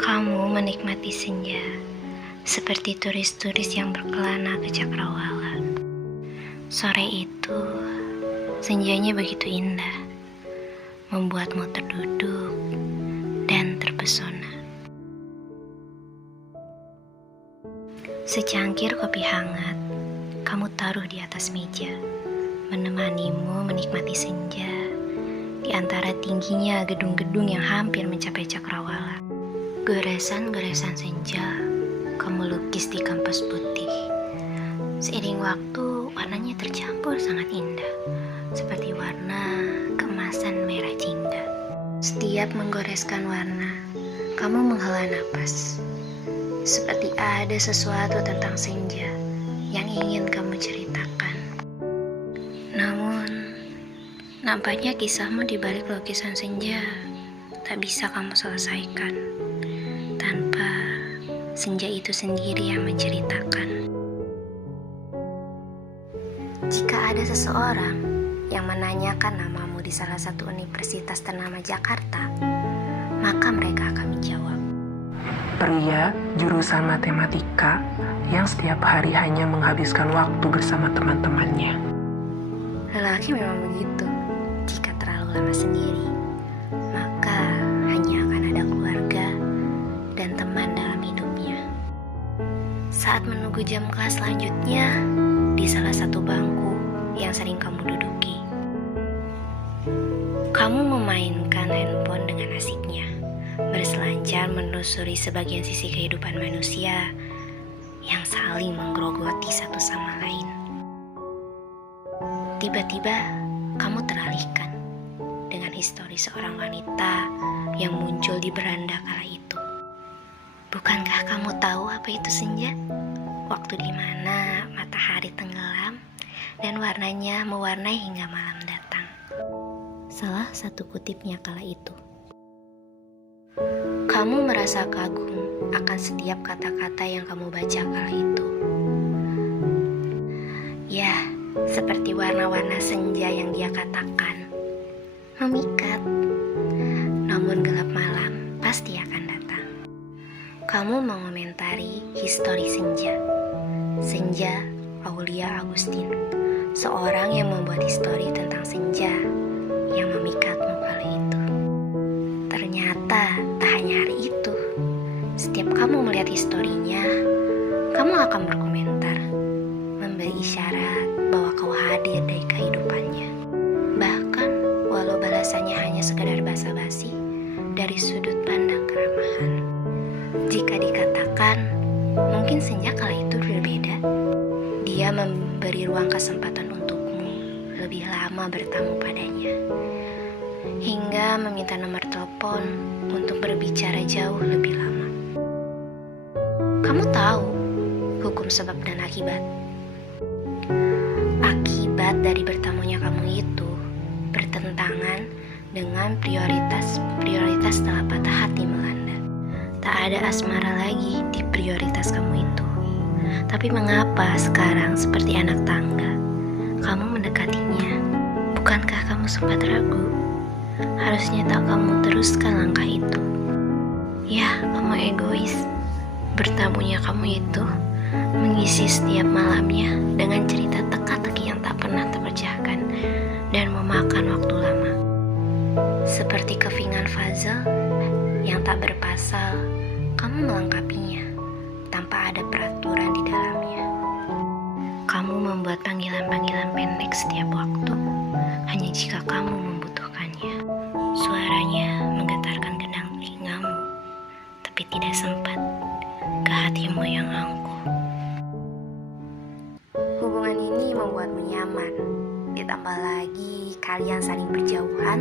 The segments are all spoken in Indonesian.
Kamu menikmati senja seperti turis-turis yang berkelana ke cakrawala. Sore itu, senjanya begitu indah, membuatmu terduduk dan terpesona. Secangkir kopi hangat, kamu taruh di atas meja, menemanimu menikmati senja di antara tingginya gedung-gedung yang hampir mencapai cakrawala. Goresan-goresan senja kamu lukis di kanvas putih. Seiring waktu, warnanya tercampur sangat indah, seperti warna keemasan merah jingga. Setiap menggoreskan warna, kamu menghela napas, seperti ada sesuatu tentang senja yang ingin kamu ceritakan. Namun, nampaknya kisahmu di balik lukisan senja tak bisa kamu selesaikan tanpa senja itu sendiri yang menceritakan. Jika ada seseorang yang menanyakan namamu di salah satu universitas ternama Jakarta, maka mereka akan menjawab, Pria jurusan matematika yang setiap hari hanya menghabiskan waktu bersama teman-temannya. lelaki memang begitu. Jika terlalu lama sendiri, maka hanya akan ada keluarga dan teman dalam hidupnya. Saat menunggu jam kelas selanjutnya di salah satu bangku yang sering kamu duduki, kamu memainkan handphone dengan asiknya, berselancar menelusuri sebagian sisi kehidupan manusia yang saling menggerogoti satu sama lain. Tiba-tiba, kamu teralihkan dengan histori seorang wanita yang muncul di beranda kala itu. Bukankah kamu tahu apa itu senja? Waktu di mana matahari tenggelam dan warnanya mewarnai hingga malam datang. Salah satu kutipnya kala itu. Kamu merasa kagum akan setiap kata-kata yang kamu baca kala itu. Ya, seperti warna-warna senja yang dia katakan, memikat. Namun gelap malam pasti akan datang. Kamu mengomentari histori senja. Senja Aulia Agustin, seorang yang membuat histori tentang senja yang memikatmu kala itu. Ternyata tak hanya hari itu. Setiap kamu melihat historinya, kamu akan berkomentar, memberi isyarat bahwa kau hadir dari kehidupannya. Bahkan walau balasannya hanya sekadar basa-basi dari sudut pandang keramahan. Jika dikatakan mungkin senja kala itu berbeda, dia memberi ruang kesempatan untukmu lebih lama bertamu padanya, hingga meminta nomor telepon untuk berbicara jauh lebih lama. Kamu tahu hukum sebab dan akibat. Akibat dari bertamunya kamu itu bertentangan dengan prioritas setelah patah hati melanda. Tak ada asmara lagi di prioritas kamu itu. Tapi mengapa sekarang seperti anak tangga kamu mendekatinya? Bukankah kamu sempat ragu? Harusnya tak kamu teruskan langkah itu. Ya, kamu egois. Bertamunya kamu itu mengisi setiap malamnya dengan cerita teka-teki yang tak pernah terpecahkan dan memakan waktu lama. Seperti kevingan puzzle yang tak berpasal, kamu melengkapinya tanpa ada peraturan di dalamnya. Kamu membuat panggilan-panggilan pendek setiap waktu, hanya jika kamu membutuhkannya. Suaranya menggetarkan gendang telingamu, tapi tidak sempat ke hatimu yang angkuh. Hubungan ini membuatmu nyaman, ditambah lagi kalian saling berjauhan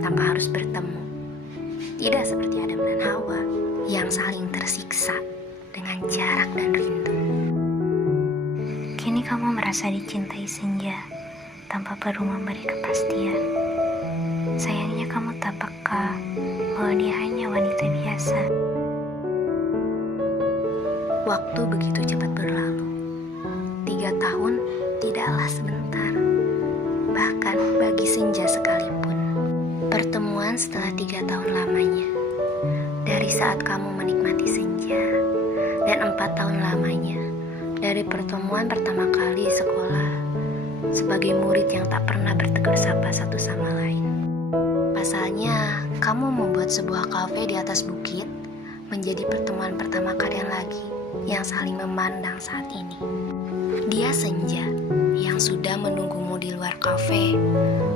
tanpa harus bertemu. Tidak seperti Adam dan Hawa yang saling tersiksa dengan jarak dan rindu. Kini kamu merasa dicintai senja tanpa perlu memberi kepastian. Sayangnya kamu tak peka bahwa dia hanya wanita biasa. Waktu begitu cepat berlalu. 3 tahun tidaklah sebentar. Bahkan bagi senja sekalipun. Pertemuan setelah 3 tahun lamanya. Dari dari saat kamu menikmati senja. Dan 4 tahun lamanya, dari pertemuan pertama kali sekolah, sebagai murid yang tak pernah bertegur sapa satu sama lain. Pasalnya, kamu membuat sebuah kafe di atas bukit menjadi pertemuan pertama kalian lagi yang saling memandang saat ini. Dia senja yang sudah menunggumu di luar kafe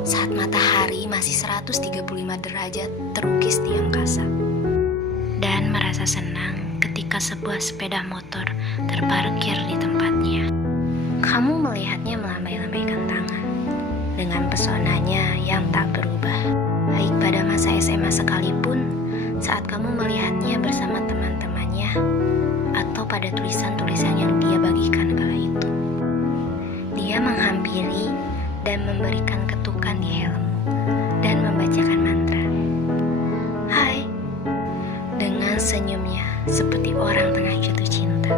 saat matahari masih 135 derajat terukis di angkasa. Dan merasa senang ketika sebuah sepeda motor terparkir di tempatnya. Kamu melihatnya melambai-lambaikan tangan dengan pesonanya yang tak berubah. Baik pada masa SMA sekalipun, saat kamu melihatnya bersama teman-temannya, atau pada tulisan-tulisan yang dia bagikan kala itu. Dia menghampiri dan memberikan ketukan di helmmu dan membacakan mantra. Hai, dengan senyumnya seperti orang tengah jatuh cinta.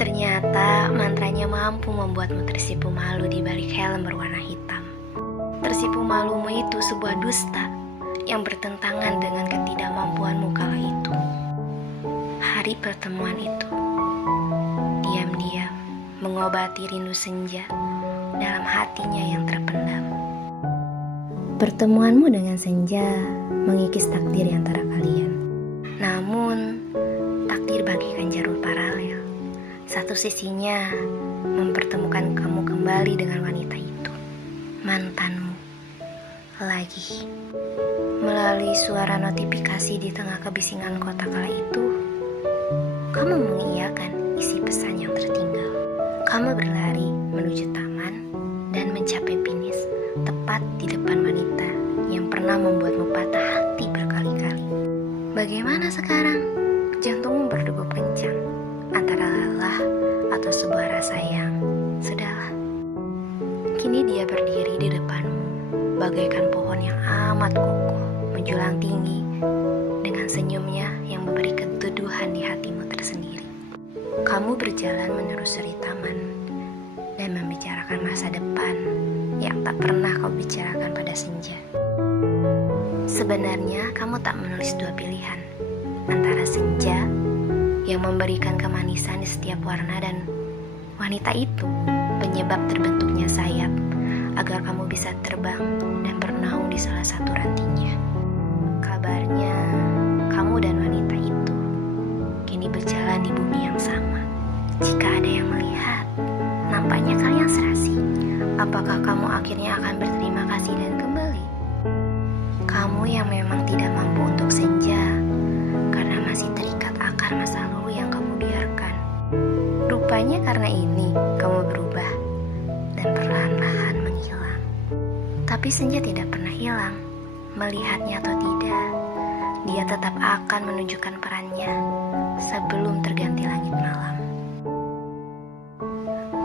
Ternyata mantranya mampu membuatmu tersipu malu di balik helm berwarna hitam. Tersipu malumu itu sebuah dusta yang bertentangan dengan ketidakmampuanmu kala itu. Hari pertemuan itu diam-diam mengobati rindu senja dalam hatinya yang terpendam. Pertemuanmu dengan senja mengikis takdir antara kalian. Namun, takdir bagikan jalur paralel. Satu sisinya mempertemukan kamu kembali dengan wanita itu, mantanmu. Lagi. Melalui suara notifikasi di tengah kebisingan kota kala itu, kamu mengiyakan isi pesan yang tertinggal. Kamu berlari menuju taman dan mencapai finish tepat di depan wanita yang pernah membuatmu patah hati berkali-kali. Bagaimana sekarang? Jantungmu berdegup kencang antara lelah atau sebuah rasa yang sudahlah. Kini dia berdiri di depanmu bagaikan pohon yang amat kokoh menjulang tinggi dengan senyumnya yang memberi keteduhan di hatimu tersendiri. Kamu berjalan menelusuri taman dan membicarakan masa depan yang tak pernah kau bicarakan pada senja. Sebenarnya kamu tak menulis dua pilihan antara senja yang memberikan kemanisan di setiap warna dan wanita itu penyebab terbentuknya sayap agar kamu bisa terbang dan bernaung di salah satu rantingnya. Kabarnya kamu dan wanita itu kini berjalan di bumi yang sama. Jika ada yang melihat, nampaknya kalian serasi. Apakah kamu akhirnya akan berterima kasih dan kembali? Kamu yang memang tidak mampu untuk senja karena masih terikat akar masa lalu yang kamu biarkan. Rupanya karena ini kamu berubah dan perlahan-lahan menghilang. Tapi senja tidak pernah hilang. Melihatnya atau tidak, dia tetap akan menunjukkan perannya sebelum terganti langit malam.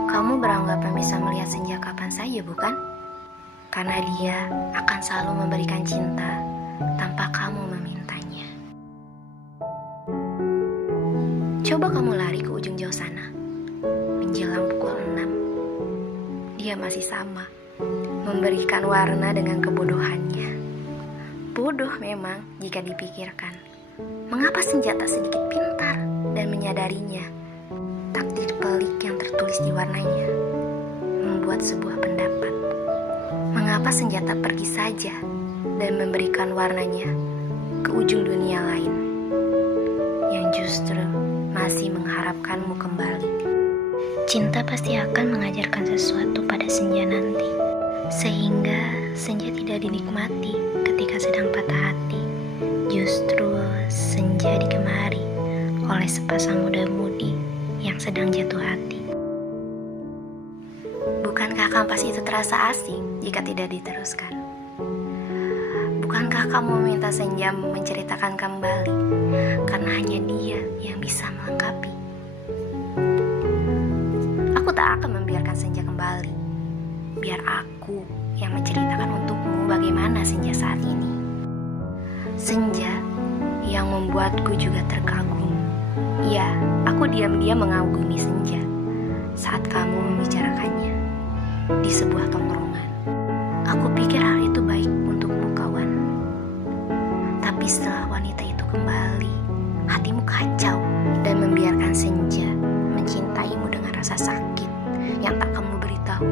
Kamu beranggapan bisa melihat senja kapan saja, bukan? Karena dia akan selalu memberikan cinta tanpa kamu memintanya. Coba kamu lari ke ujung jauh sana. Menjelang pukul 6, dia masih sama, memberikan warna dengan kebodohannya. Bodoh memang jika dipikirkan. Mengapa senja tak sedikit pintar dan menyadarinya? Takdir pelik yang tertulis di warnanya membuat sebuah pendapat. Mengapa senja tak pergi saja dan memberikan warnanya ke ujung dunia lain yang justru masih mengharapkanmu kembali? Cinta pasti akan mengajarkan sesuatu pada senja nanti, sehingga senja tidak dinikmati ketika sedang patah hati. Justru senja digemari oleh sepasang muda-mudi yang sedang jatuh hati. Bukankah kampas itu terasa asing jika tidak diteruskan? Bukankah kamu meminta senja menceritakan kembali karena hanya dia yang bisa melengkapi? Aku tak akan membiarkan senja kembali. Biar aku yang menceritakan untukmu bagaimana senja saat ini. Senja yang membuatku juga terkagum. Ya, aku diam-diam mengagumi senja saat kamu membicarakannya di sebuah tongkrongan. Aku pikir hal itu baik untukmu, kawan. Tapi Tapi setelah wanita itu kembali, hatimu kacau dan membiarkan senja mencintaimu dengan rasa sakit yang tak kamu beritahu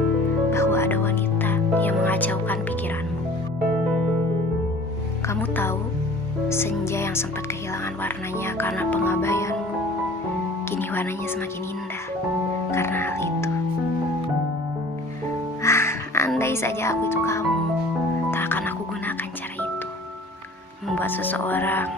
bahwa ada wanita yang mengacaukan pikiranmu. Kamu tahu, senja yang sempat kehilangan warnanya karena pengabaianmu, kini warnanya semakin indah karena hal itu. Andai saja aku itu kamu, tak akan aku gunakan cara itu, membuat seseorang